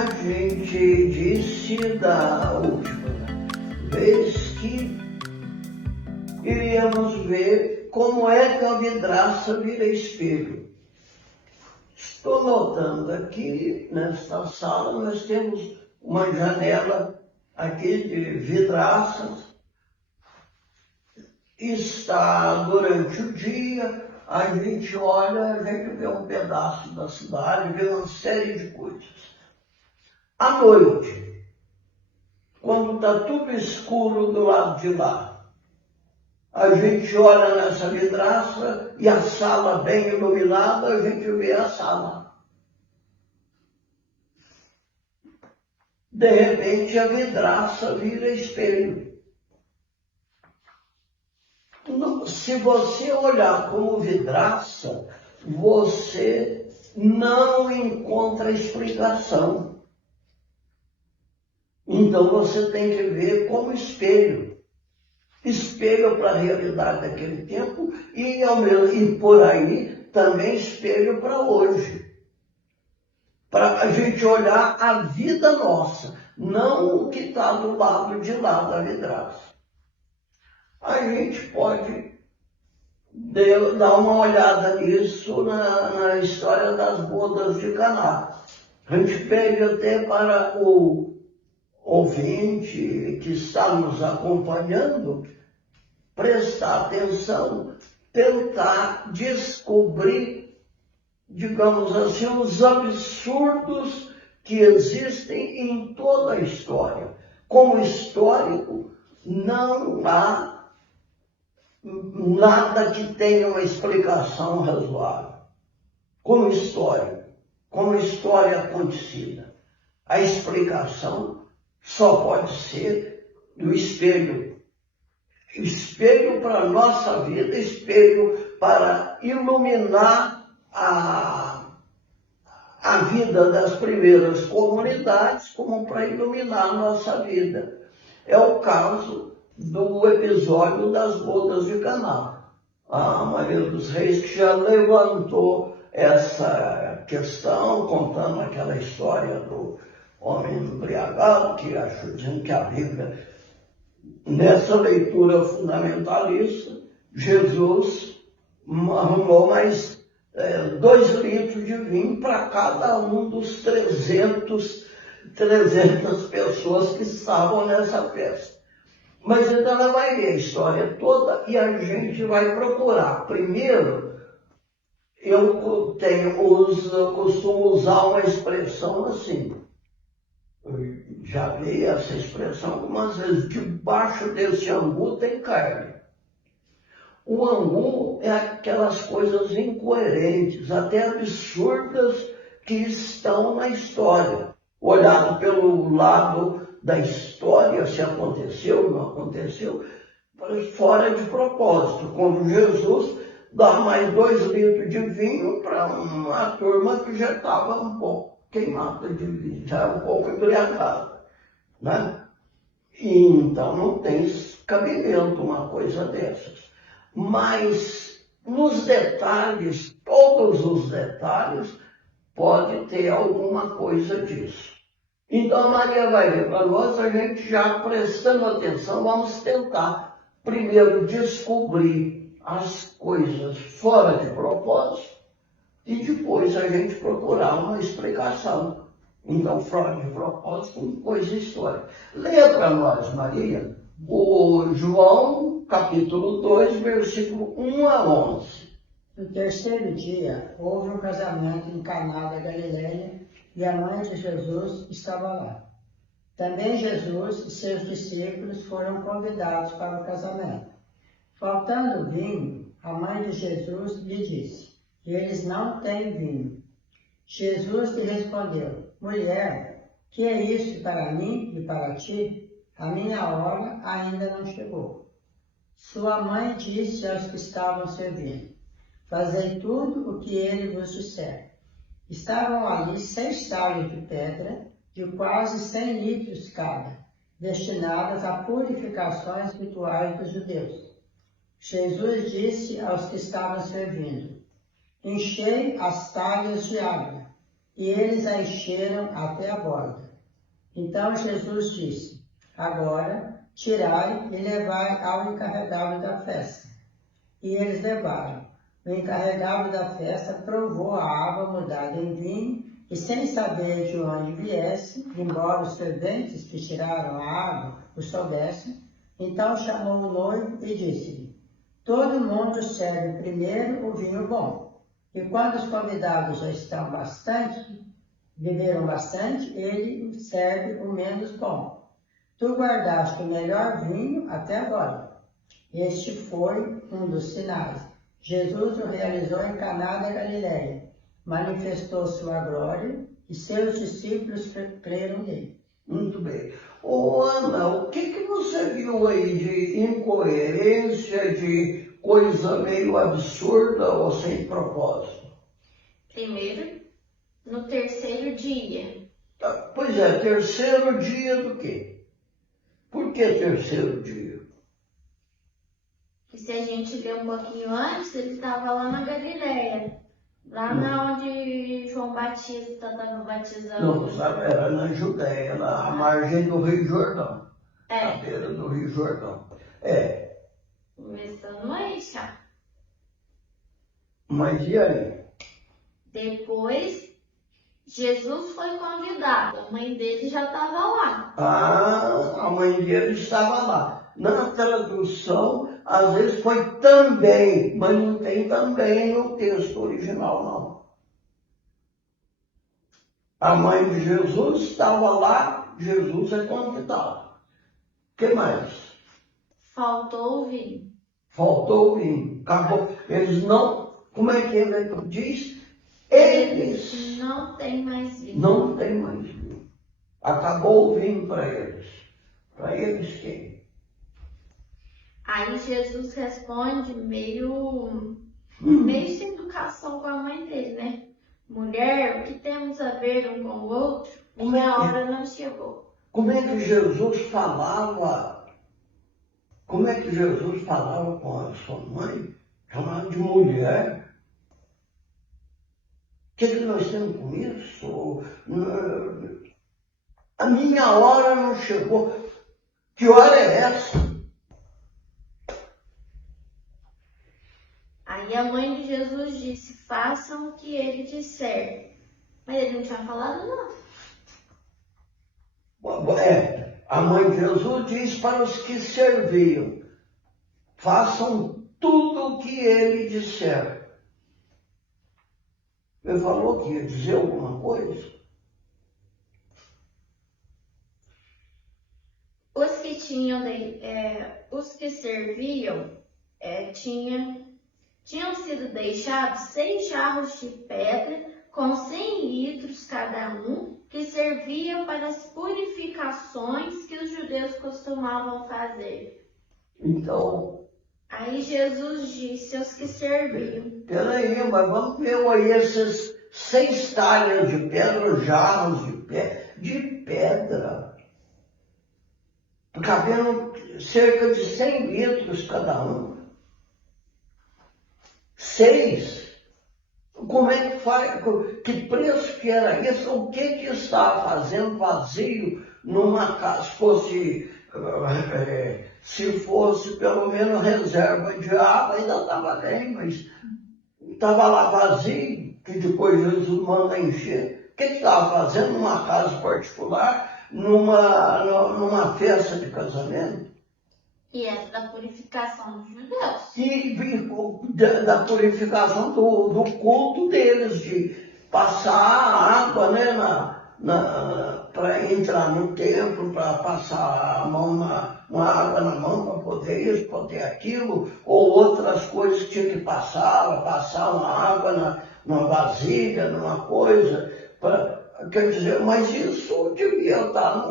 A gente disse da última vez que iríamos ver como é que a vidraça vira espelho. Estou notando aqui, nesta sala, nós temos uma janela aqui de vidraças. Está durante o dia, a gente olha, a gente vê um pedaço da cidade, vê uma série de coisas. À noite, quando está tudo escuro do lado de lá, a gente olha nessa vidraça e a sala bem iluminada, a gente vê a sala. De repente, a vidraça vira espelho. Se você olhar como vidraça, você não encontra explicação. Então você tem que ver como espelho. Espelho para a realidade daquele tempo e por aí também espelho para hoje. Para a gente olhar a vida nossa, não o que está do lado de lá da vidraça. A gente pode dar uma olhada nisso na história das bodas de Caná. A gente pede até para o ouvinte que está nos acompanhando prestar atenção, tentar descobrir, digamos assim, os absurdos que existem em toda a história. Como histórico, não há nada que tenha uma explicação razoável. Como história acontecida. A explicação só pode ser do espelho. Espelho para a nossa vida, espelho para iluminar a vida das primeiras comunidades, como para iluminar a nossa vida. É o caso do episódio das bodas de Caná. A Maria dos Reis que já levantou essa questão, contando aquela história do homem embriagado, que dizendo que a Bíblia, nessa leitura fundamentalista, Jesus arrumou mais 2 litros de vinho para cada um dos 300 pessoas que estavam nessa festa. Mas então ela vai ver a história toda e a gente vai procurar. Primeiro, eu costumo usar uma expressão assim. Eu já vi essa expressão algumas vezes. Debaixo desse angu tem carne. O angu é aquelas coisas incoerentes, até absurdas, que estão na história. Olhado pelo lado da história, se aconteceu ou não aconteceu, fora de propósito. Quando Jesus dá mais 2 litros de vinho para uma turma que já estava um pouco queimada de vinho, já um pouco embriagada, né? E então não tem cabimento uma coisa dessas. Mas nos detalhes, todos os detalhes, pode ter alguma coisa disso. Então a Maria vai ler para nós, a gente já prestando atenção, vamos tentar primeiro descobrir as coisas fora de propósito e depois a gente procurar uma explicação. Então, fora de propósito, coisa histórica. Leia para nós, Maria, o João, capítulo 2, versículo 1 a 11. No terceiro dia, houve um casamento em Caná da Galileia e a mãe de Jesus estava lá. Também Jesus e seus discípulos foram convidados para o casamento. Faltando vinho, a mãe de Jesus lhe disse: eles não têm vinho. Jesus lhe respondeu: mulher, que é isso para mim e para ti? A minha hora ainda não chegou. Sua mãe disse aos que estavam servindo: fazei tudo o que ele vos disser. Estavam ali 6 talhas de pedra, de quase 100 litros cada, destinadas a purificações rituais dos judeus. Jesus disse aos que estavam servindo: enchei as talhas de água. e eles a encheram até a borda. Então Jesus disse: agora tirai e levai ao encarregado da festa. E eles levaram. O encarregado da festa provou a água mudada em vinho, e sem saber de onde viesse, embora os serventes que tiraram a água o soubessem, então chamou o noivo e disse-lhe: todo mundo serve primeiro o vinho bom, e quando os convidados já estão beberam bastante, ele serve o menos bom. Tu guardaste o melhor vinho até agora. Este foi um dos sinais. Jesus o realizou em Caná da Galileia, manifestou sua glória e seus discípulos creram nele. Muito bem. Ô Ana, o que você viu aí de incoerência, de coisa meio absurda ou sem propósito? Primeiro, no terceiro dia. Pois é, terceiro dia do quê? Por que terceiro dia? E se a gente ler um pouquinho antes, ele estava lá na Galileia. Lá na onde João Batista estava batizando. Não, sabe, era na Judéia, na margem do Rio Jordão. É. Na beira do Rio Jordão. É. Começando aí já. Mas e aí? Depois, Jesus foi convidado. A mãe dele já estava lá. Ah, a mãe dele estava lá. Na tradução, às vezes foi também, mas não tem também no texto original, não. A mãe de Jesus estava lá, Jesus é convidado. O que mais? Faltou o vinho. Faltou o vinho. Acabou. Eles não, como é que ele diz? Eles não têm mais vinho. não têm mais vinho. Acabou o vinho para eles. Para eles quem? Aí Jesus responde meio sem educação com a mãe dele, né? Mulher, o que temos a ver um com o outro? Minha hora não chegou. Como é que Jesus falava? Como é que Jesus falava com a sua mãe? Chamando de mulher? O que nós temos com isso? A minha hora não chegou. Que hora é essa? Aí a mãe de Jesus disse: façam o que ele disser. Mas ele não tinha falado nada. A mãe de Jesus diz para os que serviam: façam tudo o que ele disser. Ele falou que ia dizer alguma coisa? Os que serviam tinham sido deixados 6 jarros de pedra com 100 litros cada um, que serviam para as purificações que os judeus costumavam fazer. Então, aí Jesus disse aos que serviam: peraí, mas vamos ver aí esses 6 talhas de pedra, jarros de pedra, cabendo cerca de 100 litros cada um. 6. Como é que faz? Que preço que era isso? O que estava fazendo vazio numa casa? Se fosse pelo menos reserva de água, ainda estava bem, mas estava lá vazio, que depois Jesus manda encher. O que estava fazendo numa casa particular, numa festa de casamento? E essa da purificação dos judeus. E da purificação do culto deles, de passar a água, né, para entrar no templo, para passar a mão uma água na mão para poder isso, poder aquilo, ou outras coisas que tinha que passar uma água numa vasilha, numa coisa. Quer dizer, mas isso devia estar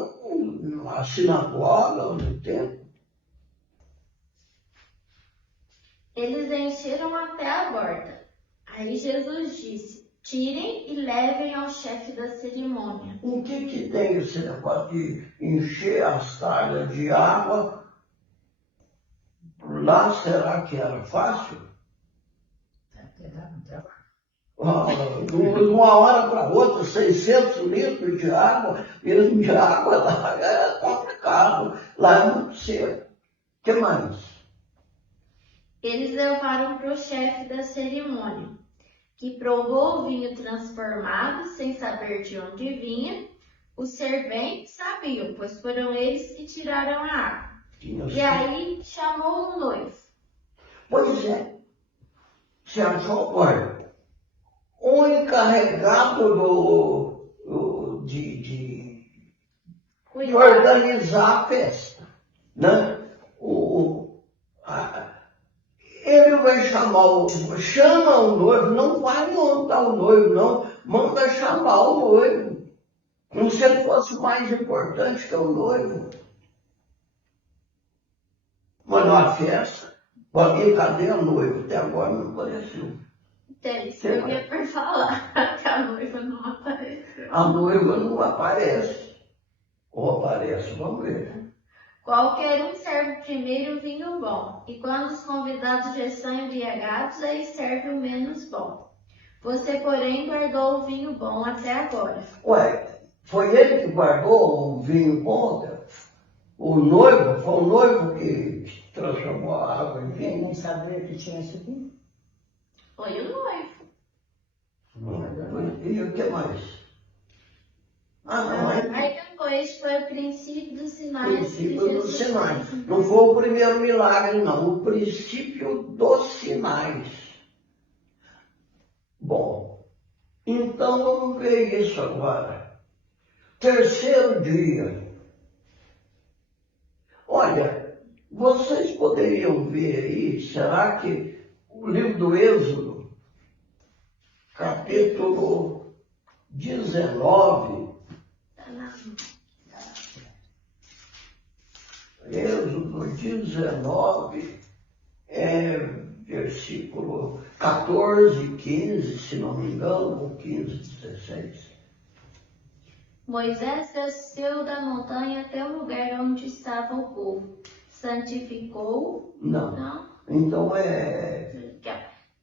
na sinagoga, no templo. Eles encheram até a borda. Aí Jesus disse: tirem e levem ao chefe da cerimônia. O que tem esse negócio de encher as talhas de água? Lá será que era fácil? De uma hora para outra, 600 litros de água, mesmo de água lá, é complicado. Lá é muito seco. O que mais? Eles levaram para o chefe da cerimônia, que provou o vinho transformado sem saber de onde vinha. Os serventes sabiam, pois foram eles que tiraram a água. E aí chamou o noivo. Pois é. Você achou, olha, o encarregado de organizar a festa, né? Ele vai chama o noivo, não vai montar o noivo, não, manda chamar o noivo, como se ele fosse mais importante que o noivo. Mas numa festa, alguém, cadê a noiva? Até agora não apareceu. Isso eu ia por falar, que a noiva não apareceu. A noiva não aparece. Ou aparece, vamos ver. Qualquer um serve primeiro o vinho bom, e quando os convidados já estão embriagados, aí serve o menos bom. Você, porém, guardou o vinho bom até agora. Ué, foi ele que guardou o vinho bom? O noivo, foi o noivo que transformou a água em Ele vinho? nem sabia que tinha esse vinho. Foi o noivo. E o que mais? Não, Aí depois foi o princípio dos sinais. princípio dos sinais. Não foi o primeiro milagre, não. O princípio dos sinais. Bom, então vamos ver isso agora. Terceiro dia. Olha, vocês poderiam ver aí, será que o livro do Êxodo, capítulo 19, Êxodo 19, versículo 14, 15, se não me engano, ou 15, 16. Moisés desceu da montanha até o lugar onde estava o povo. Santificou. Não. Então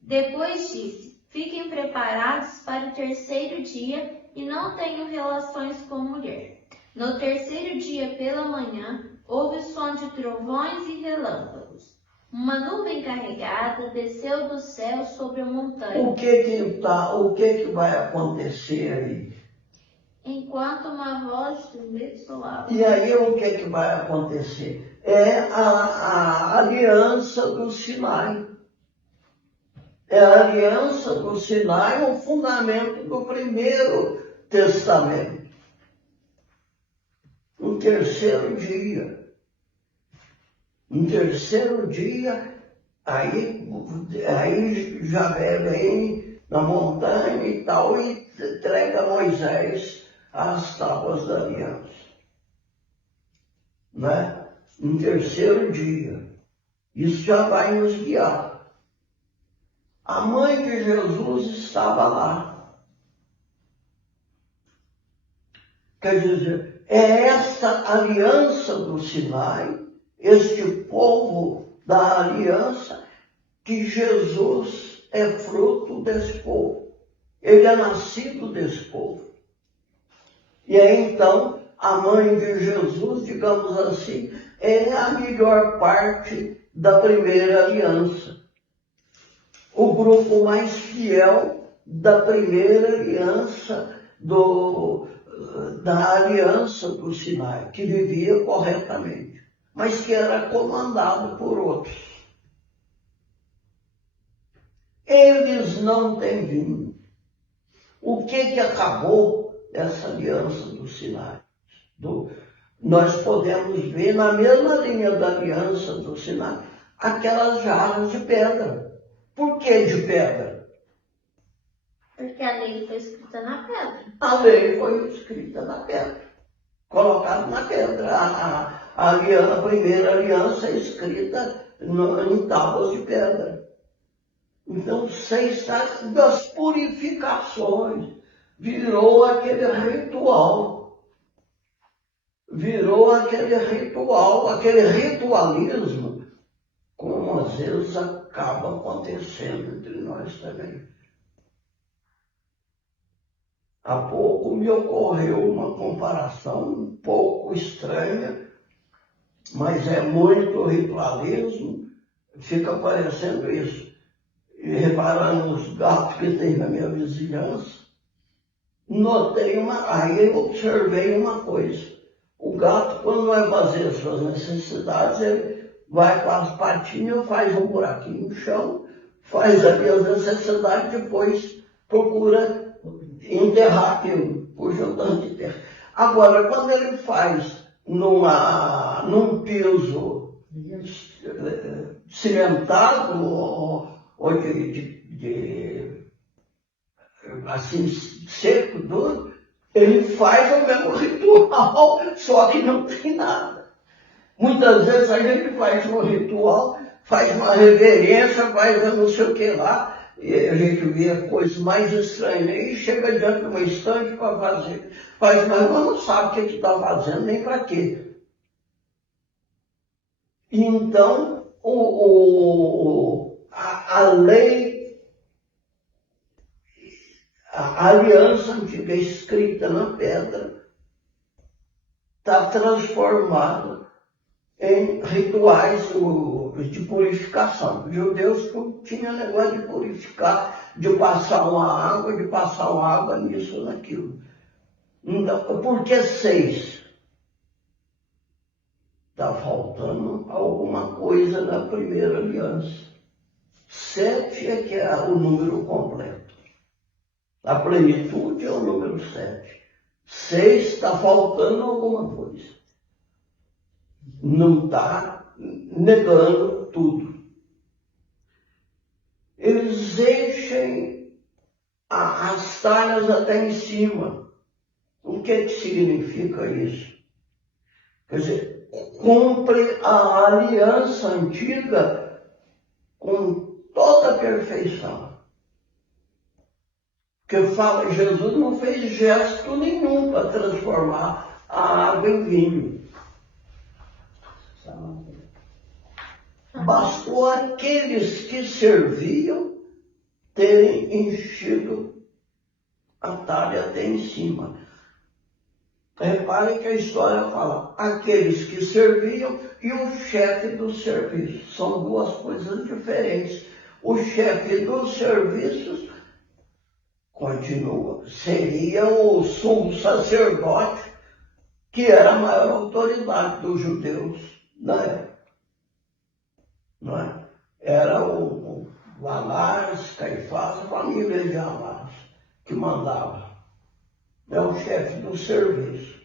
Depois disse: fiquem preparados para o terceiro dia e não tenham relações com mulher. No terceiro dia pela manhã, houve o som de trovões e relâmpagos. Uma nuvem carregada desceu do céu sobre a montanha. O que vai acontecer aí? Enquanto uma voz do meio soava. E aí o que vai acontecer? É a aliança do Sinai. É a aliança do Sinai, o fundamento do primeiro testamento. No terceiro dia. No terceiro dia, aí Javé vem na montanha e tal, e entrega a Moisés as tábuas da aliança. Né? No terceiro dia. Isso já vai nos guiar. A mãe de Jesus estava lá. Quer dizer, é essa aliança do Sinai, este povo da aliança, que Jesus é fruto desse povo. Ele é nascido desse povo. E aí, então, a mãe de Jesus, digamos assim, é a melhor parte da primeira aliança. O grupo mais fiel da primeira aliança, da aliança do Sinai, que vivia corretamente, mas que era comandado por outros. Eles não têm vindo. O que acabou dessa aliança do Sinai? Nós podemos ver na mesma linha da aliança do Sinai aquelas jarras de pedra. Por que de pedra? Porque a lei foi escrita na pedra. A lei foi escrita na pedra, colocada na pedra. A primeira aliança é escrita em tábuas de pedra. Então, 6 das purificações virou aquele ritual. Virou aquele ritual, aquele ritualismo, como às vezes acaba acontecendo entre nós também. há pouco me ocorreu uma comparação um pouco estranha, mas é muito ritualismo, fica parecendo isso. E reparando nos gatos que tem na minha vizinhança, aí eu observei uma coisa. O gato, quando vai fazer as suas necessidades, ele vai com as patinhas, faz um buraquinho no chão, faz ali as necessidades, depois procura enterrar aquilo, juntando de terra. Agora, quando ele faz num piso cimentado ou assim, seco, duro, ele faz o mesmo ritual, só que não tem nada. Muitas vezes a gente faz um ritual, faz uma reverência, faz não sei o que lá, e a gente vê coisas mais estranhas, e chega diante de uma estante para fazer, mas não sabe o que está fazendo, nem para quê. Então, a lei, a aliança antiga escrita na pedra, está transformada em rituais de purificação. Os judeus tinham negócio de purificar, de passar uma água nisso, naquilo. Então, por que 6? Está faltando alguma coisa na primeira aliança. 7 é que é o número completo. A plenitude é o número 7. 6 está faltando alguma coisa. Não está negando tudo. Eles enchem as talhas até em cima. O que significa isso? Quer dizer, cumpre a aliança antiga com toda a perfeição. Porque fala, Jesus não fez gesto nenhum para transformar a água em vinho. Bastou aqueles que serviam terem enchido a talha até em cima. Reparem que a história fala, aqueles que serviam e o chefe do serviço. São duas coisas diferentes. O chefe dos serviços continua, seria o sumo sacerdote, que era a maior autoridade dos judeus na época. Não é? Era o Anás, Caifás, a família de Anás, que mandava. É o chefe do serviço.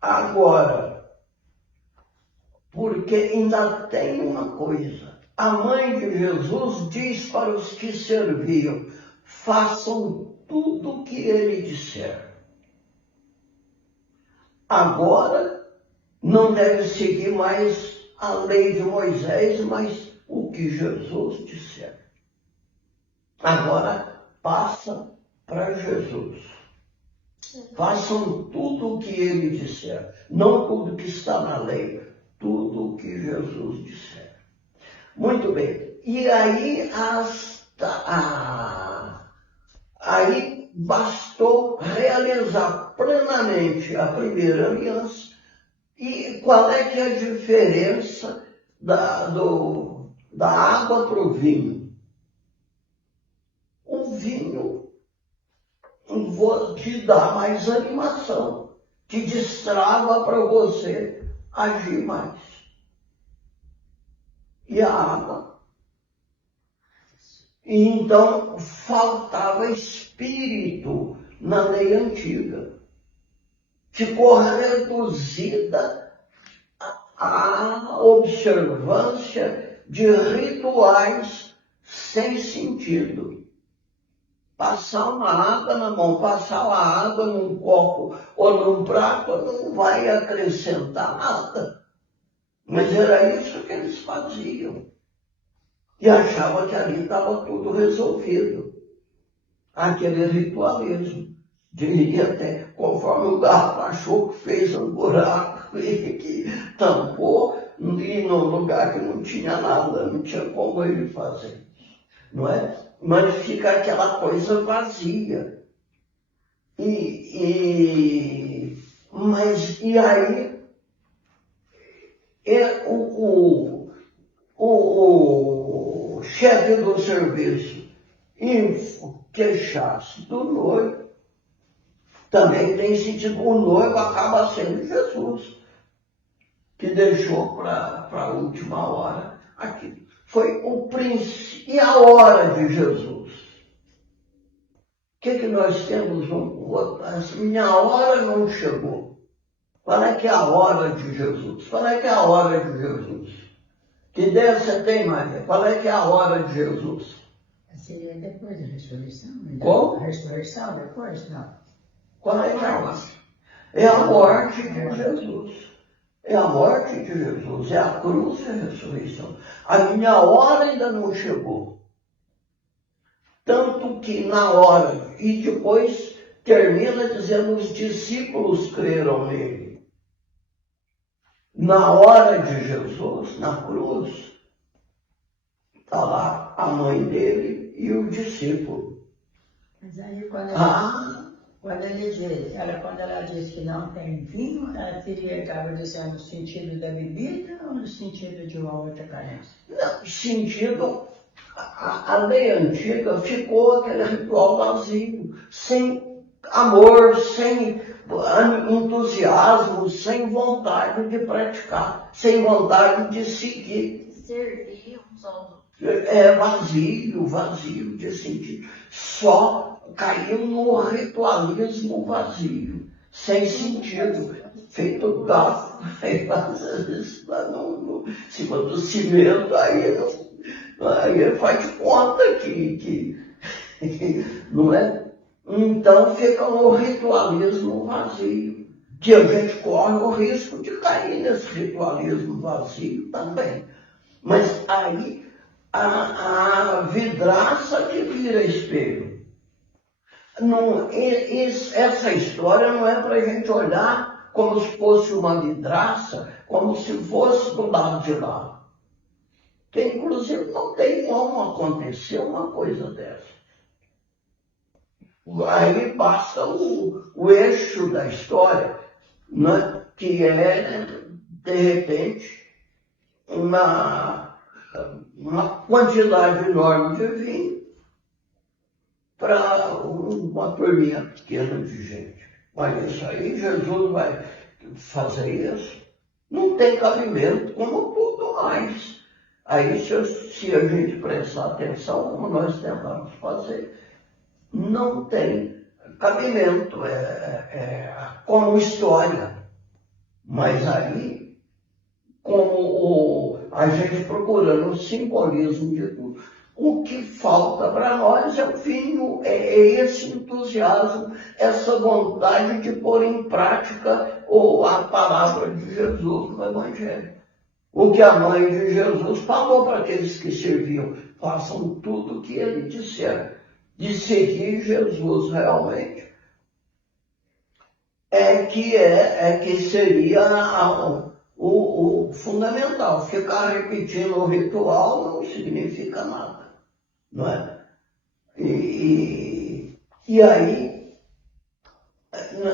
Agora, porque ainda tem uma coisa. A mãe de Jesus diz para os que serviam, façam tudo o que ele disser. Agora, não deve seguir mais a lei de Moisés, mas o que Jesus disser. Agora, passa para Jesus. Façam tudo o que ele disser, não tudo que está na lei, tudo o que Jesus disser. Muito bem. E aí, aí bastou realizar plenamente a primeira aliança. E qual é que é a diferença da água para o vinho? O vinho te dá mais animação, te destrava para você agir mais. E a água? E então faltava espírito na lei antiga. Ficou reduzida a observância de rituais sem sentido. Passar uma água na mão, passar a água num copo ou num prato não vai acrescentar nada. Mas era isso que eles faziam. E achavam que ali estava tudo resolvido. Aquele ritualismo. De ir até, conforme o gato achou que fez um buraco e que tampou, e num lugar que não tinha nada, não tinha como ele fazer. Não é? Mas fica aquela coisa vazia. Mas e aí o chefe do serviço queixar-se do noivo, também tem sentido. O noivo acaba sendo Jesus, que deixou para a última hora aquilo. Foi o princípio e a hora de Jesus. O que nós temos? Minha hora não chegou. Qual é que é a hora de Jesus? Qual é que é a hora de Jesus? Que ideia você tem, Maria? Qual é que é a hora de Jesus? Seria depois da ressurreição? Qual? A ressurreição depois? Não. Qual é que é a hora? É a morte de Jesus. É a morte de Jesus. É a cruz e a ressurreição. A minha hora ainda não chegou. Tanto que na hora, e depois termina dizendo, os discípulos creram nele. Na hora de Jesus, na cruz, está lá a mãe dele e o discípulo. Mas aí quando ela diz que não tem vinho, ela estava dizendo no sentido da bebida ou no sentido de uma outra carência? Não, sentido, a lei antiga ficou aquele ritual vazio, sem amor, sem entusiasmo, sem vontade de praticar, sem vontade de seguir. Servir uns aos outros. É vazio de sentido. Só caiu no ritualismo vazio, sem sentido, feito em cima do cimento, aí faz de conta que não é? Então fica no ritualismo vazio, que a gente corre o risco de cair nesse ritualismo vazio também. Mas aí a vidraça que vira espelho. Não, essa história não é para a gente olhar como se fosse uma vidraça, como se fosse do lado de lá. Que inclusive não tem como acontecer uma coisa dessa. Aí basta o eixo da história, né, que é, de repente, uma quantidade enorme de vinho para uma turminha pequena de gente. Mas isso aí, Jesus vai fazer isso? Não tem cabimento, como tudo mais. Aí, se a gente prestar atenção, como nós tentamos fazer, não tem cabimento, como história. Mas aí, como a gente procurando o simbolismo de tudo, o que falta para nós é o vinho, é esse entusiasmo, essa vontade de pôr em prática a palavra de Jesus no Evangelho. O que a mãe de Jesus falou para aqueles que serviam, façam tudo o que ele disser. De seguir Jesus realmente, que seria o fundamental. Ficar repetindo o ritual não significa nada, não é? E aí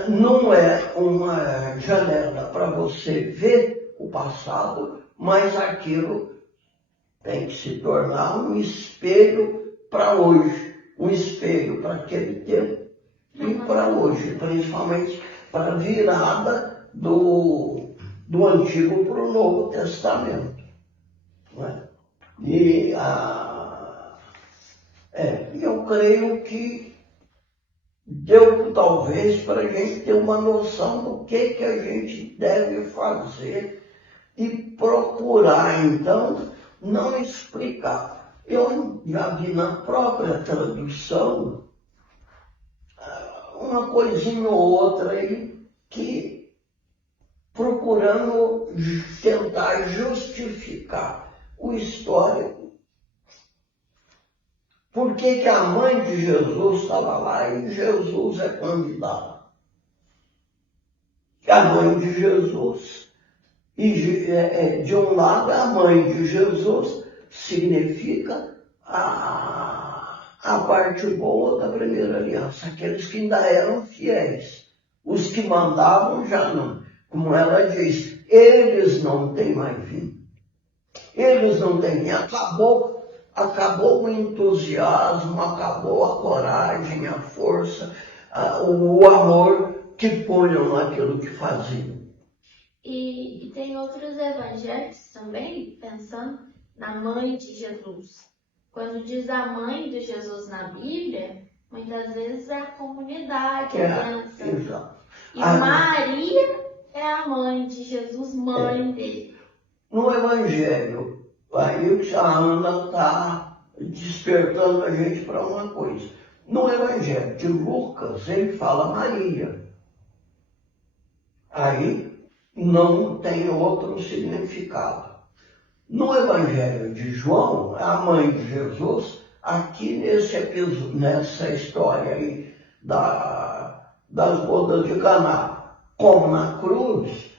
não é uma janela para você ver o passado, mas aquilo tem que se tornar um espelho para hoje, um espelho para aquele tempo e para hoje, principalmente para a virada do Antigo para o Novo Testamento. Não é? E eu creio que deu talvez para a gente ter uma noção do que a gente deve fazer e procurar, então, não explicar. Eu já vi na própria tradução uma coisinha ou outra aí que procurando tentar justificar o histórico. Por que a mãe de Jesus estava lá e Jesus é convidado? A mãe de Jesus, e de um lado a mãe de Jesus significa a parte boa da primeira aliança, aqueles que ainda eram fiéis. Os que mandavam já não. Como ela diz, eles não têm mais vindo. Eles não têm. Acabou o entusiasmo, acabou a coragem, a força, o amor que punham naquilo que faziam. E tem outros evangelhos também, pensando na mãe de Jesus. Quando diz a mãe de Jesus na Bíblia, muitas vezes é a comunidade, a criança. Exato. E Maria é a mãe de Jesus, mãe dele. No Evangelho, aí a Ana está despertando a gente para uma coisa. No Evangelho de Lucas, ele fala Maria. Aí não tem outro significado. No Evangelho de João, a mãe de Jesus, aqui nesse episódio, nessa história aí das bodas de Caná, como na cruz,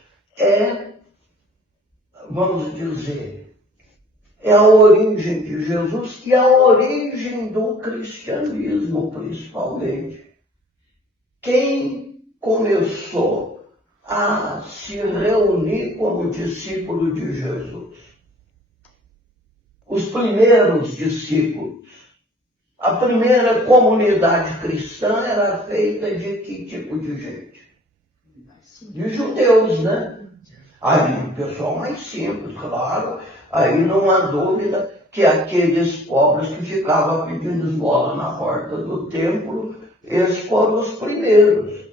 vamos dizer, é a origem de Jesus e a origem do cristianismo, principalmente. Quem começou a se reunir como discípulo de Jesus? Os primeiros discípulos. A primeira comunidade cristã era feita de que tipo de gente? De judeus, né? Aí o pessoal mais simples, claro. Aí não há dúvida que aqueles pobres que ficavam pedindo esmola na porta do templo, eles foram os primeiros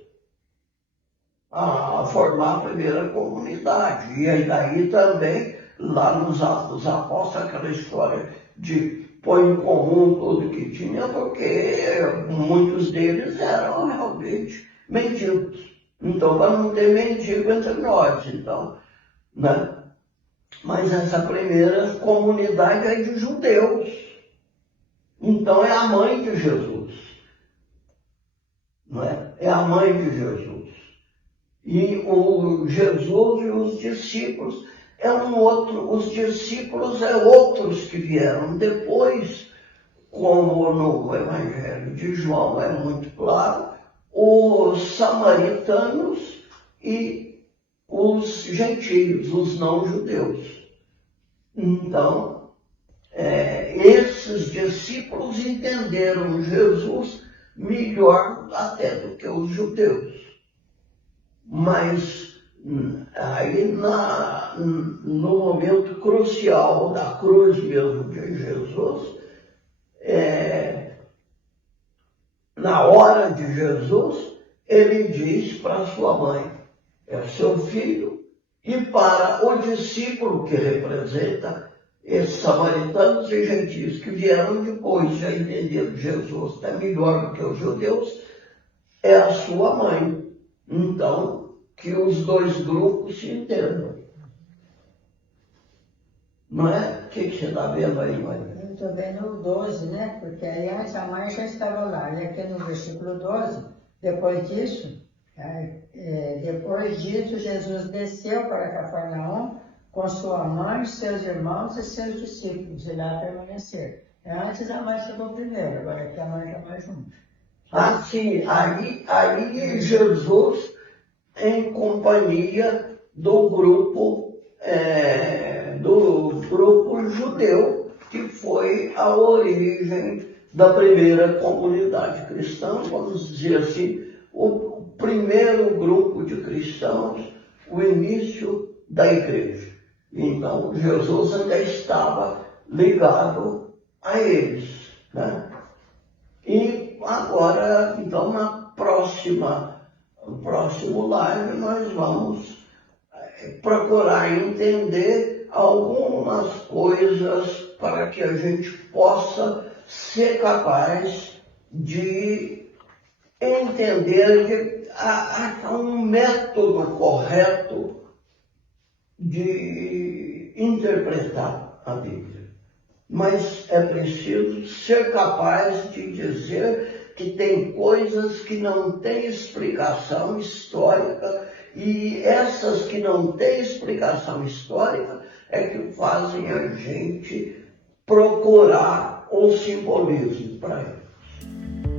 a formar a primeira comunidade. E aí daí também, lá nos Atos dos Apóstolos, aquela história de pôr em comum tudo que tinha, porque muitos deles eram realmente mendigos. Então, para não ter mendigo entre nós, então, né? Mas essa primeira comunidade é de judeus. Então, é a mãe de Jesus. Não é? É a mãe de Jesus. E o Jesus e os discípulos os discípulos outros que vieram depois, como no Evangelho de João é muito claro, os samaritanos e os gentios, os não-judeus. Então, esses discípulos entenderam Jesus melhor até do que os judeus. Mas aí no momento crucial da cruz mesmo de Jesus, na hora de Jesus, ele diz para sua mãe, é seu filho, e para o discípulo que representa esses samaritanos e gentios que vieram depois, já entenderam Jesus até melhor do que os judeus, é a sua mãe. Então, que os dois grupos se entendam. Não é? O que você está vendo aí, mãe? Eu estou vendo o 12, né? Porque aí antes a mãe já estava lá. E aqui no versículo 12, depois disso, Jesus desceu para Cafarnaum com sua mãe, seus irmãos e seus discípulos, e lá permaneceram. Antes a mãe estava primeiro, agora aqui a mãe está mais junto. Sim, aí Jesus em companhia do grupo judeu, que foi a origem da primeira comunidade cristã, vamos dizer assim, o primeiro grupo de cristãos, o início da igreja. Então, Jesus ainda estava ligado a eles, né? E agora, então, no próximo live, nós vamos procurar entender algumas coisas para que a gente possa ser capaz de entender um método correto de interpretar a Bíblia. Mas é preciso ser capaz de dizer que tem coisas que não têm explicação histórica, e essas que não têm explicação histórica é que fazem a gente procurar um simbolismo para elas. Deus.